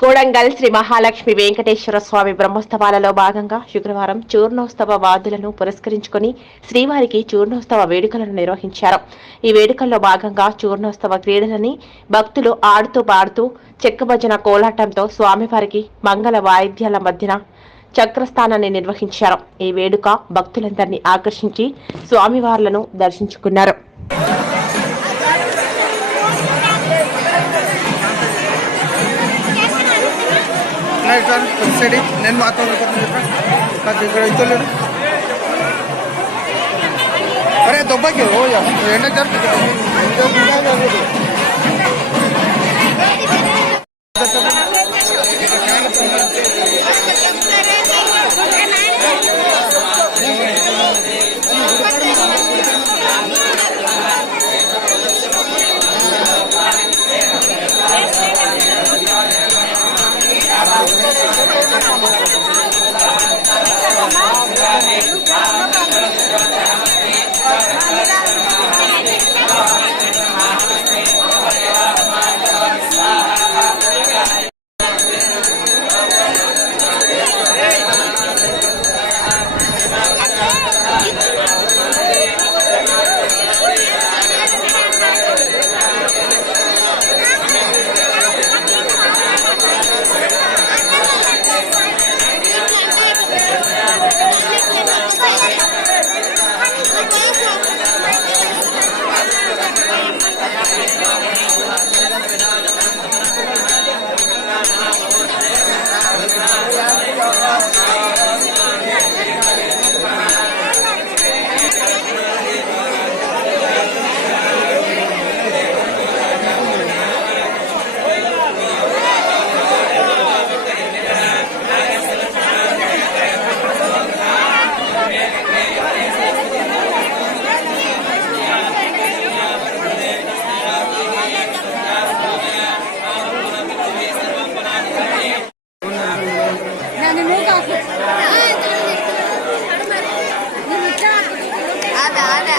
కోడంగల్ శ్రీ మహాలక్ష్మి వెంకటేశ్వర స్వామి బ్రహ్మోత్సవాలలో భాగంగా శుక్రవారం చూర్ణోత్సవ వాదులను పురస్కరించుకుని శ్రీవారికి చూర్ణోత్సవ వేడుకలను నిర్వహించారు. ఈ వేడుకల్లో భాగంగా చూర్ణోత్సవ క్రీడలని భక్తులు ఆడుతూ పాడుతూ చెక్కభజన కోలాటంతో స్వామివారికి మంగళ వాయిద్యాల మధ్యన చక్రస్థానాన్ని నిర్వహించారు. ఈ వేడుక భక్తులందరినీ ఆకర్షించి స్వామివార్లను దర్శించుకున్నారు. నైట్ సార్ సైడ్ నేను మాత్రం నాకు ఇక్కడ ఇస్తలేడు అరే దొబ్బకి ఓ ఎండ జరుగుతుంది అదే అదే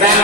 Thanks,